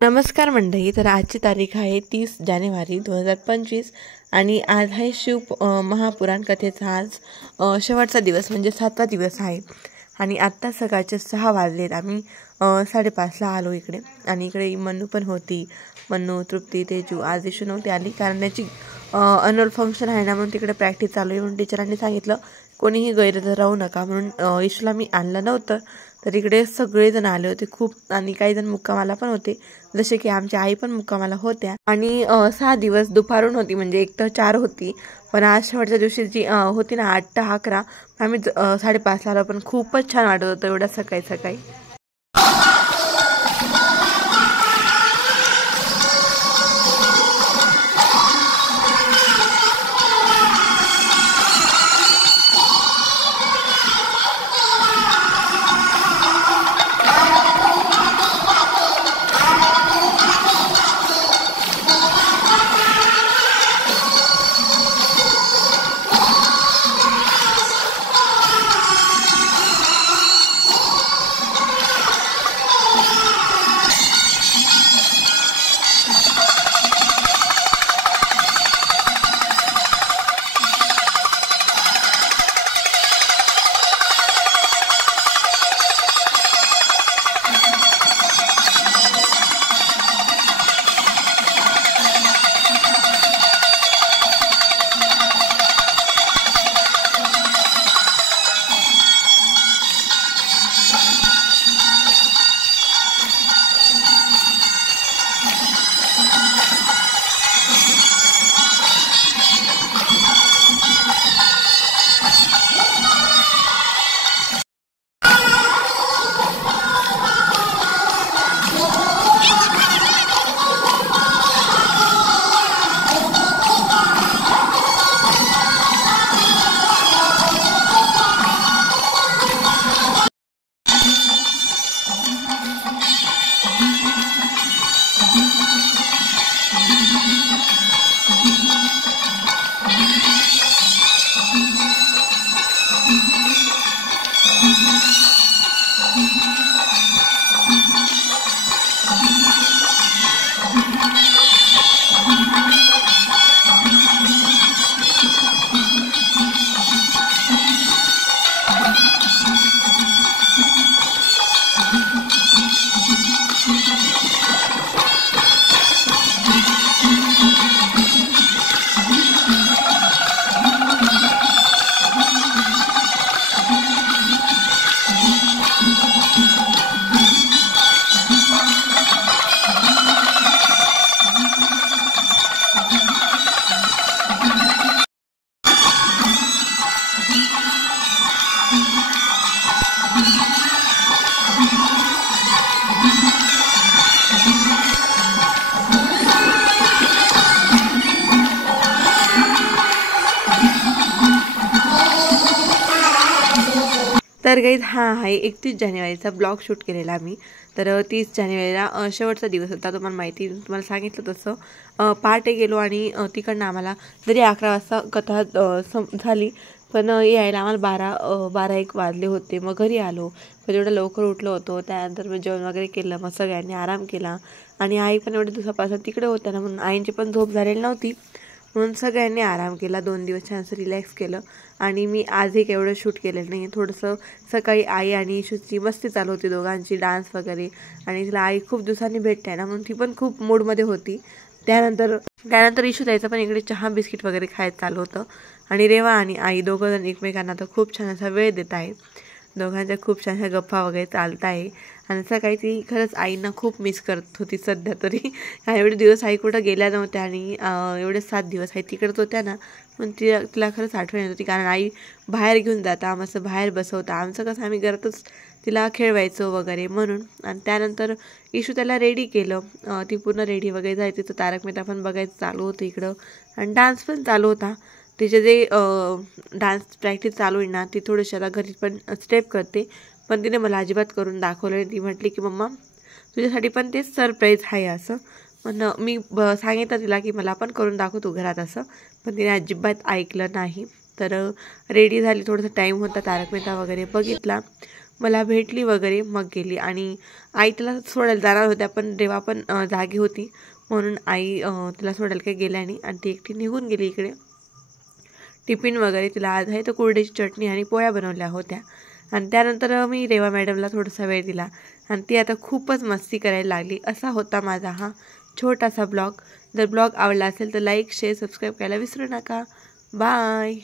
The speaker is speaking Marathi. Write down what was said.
नमस्कार मंडळी. तर आजची तारीख आहे 30 जानेवारी 2025 आणि आज आहे महापुराण कथेचा आज शेवटचा दिवस म्हणजे 7वा दिवस आहे. आणि आत्ता सकाळचे 6 वाजलेत. आम्ही 5:30ला आलो इकडे. आणि इकडे मन्नू पण होती. मन्नू, तृप्ती, तेजू. आज इशू नव्हती आली कारण त्याची अॅन्युअल फंक्शन आहे ना, म्हणून तिकडे प्रॅक्टिस चालू आहे. म्हणून टीचरांनी सांगितलं कोणीही गैरहजर राहू नका, म्हणून इशूला मी आणलं नव्हतं. तर इकडे सगळेजण आले होते खूप. आणि काही जण मुक्कामाला पण होते, जसे की आमच्या आई पण मुक्कामाला होत्या. आणि 6 दिवस दुपारून होती, म्हणजे 1 ते 4 होती. पण आज शेवटच्या दिवशी जी होती ना 8 ते 11, आम्ही 5:30ला आलो. पण खूपच छान वाटत होतं एवढ्या सकाळी सकाळी. तर गाईज हा आहे 31 जानेवारीचा ब्लॉग शूट केलेला आम्ही. तर 30 जानेवारीला शेवटचा दिवस होता. तुम्हाला माहिती, तुम्हाला सांगितलं तसं पहाटे गेलो आणि तिकडनं आम्हाला जरी 11 वाजता कथा झाली, पण यायला आम्हाला 12-1 वाजले होते. मग घरी आलो. पण एवढं लवकर उठलो होतो. त्यानंतर मग जेवण वगैरे केलं. मग सगळ्यांनी आराम केला. आणि आई पण एवढ्या दिवसापासून तिकडे होत्या ना, म्हणून आईंची पण झोप झालेली नव्हती. म्हणून सगळ्यांनी आराम केला. 2 दिवस छान असं रिलॅक्स केलं. आणि मी आजही काही एवढं शूट केलेलं नाही. थोडंसं सकाळी आई आणि इशूची मस्ती चालू होती, दोघांची डान्स वगैरे. आणि तिला आई खूप दिवसांनी भेटते ना, म्हणून ती पण खूप मूडमध्ये होती. त्यानंतर इशू द्यायचं पण इकडे चहा बिस्किट वगैरे खायचं चालू होतं. आणि रेवा आणि आई दोघंजण एकमेकांना तर खूप छान असा वेळ देत आहे. दोघांच्या खूप छान अशा गप्पा वगैरे चालत आहे. आणि सकाळी ती खरंच आईंना खूप मिस करत होती सध्या तरी. एवढे दिवस आई कुठं गेल्या नव्हत्या आणि एवढे 7 दिवस आई तिकडच होत्या ना, पण तिला खरंच आठवण येत होती. कारण आई बाहेर घेऊन जाता, आम्हाला बाहेर बसवता. आमचं कसं आम्ही घरातच तिला खेळवायचो वगैरे म्हणून. आणि त्यानंतर इशू त्याला रेडी केलं. ती पूर्ण रेडी वगैरे झाली. तिचं तारक मेहता पण बघायचं चालू होतं इकडं. आणि डान्स पण चालू होता. तिचे जे डान्स प्रॅक्टिस चालू आहे ना, ती थोडीशी आता घरी पण स्टेप करते. पण तिने मला अजिबात करून दाखवलं. ती म्हटली की मम्मा तुझ्यासाठी पण ते सरप्राईज आहे असं. पण मी सांगितलं तिला की मला पण करून दाखव तू घरात असं. पण तिने अजिबात ऐकलं नाही. तर रेडी झाली. थोडासा टाईम होता, तारक मेहता वगैरे बघितला. मला भेटली वगैरे मग गेली. आणि आई तिला सोडायला जाणार होत्या, पण रेवा पण जागी होती म्हणून आई तिला सोडायला काही गेल्या नाही आणि ती एकटी निघून गेली इकडे. टिफिन वगैरे तिला आज आहे तर कुरडयाची चटणी आणि पोळ्या बनवल्या होत्या. आणि त्यानंतर मी रेवा मॅडमला थोडासा वेळ दिला आणि ती आता खूपच मस्ती करायला लागली. असा होता माझा हा छोटासा ब्लॉग. जर ब्लॉग आवडला असेल तर लाईक शेअर सबस्क्राईब करायला विसरू नका. बाय.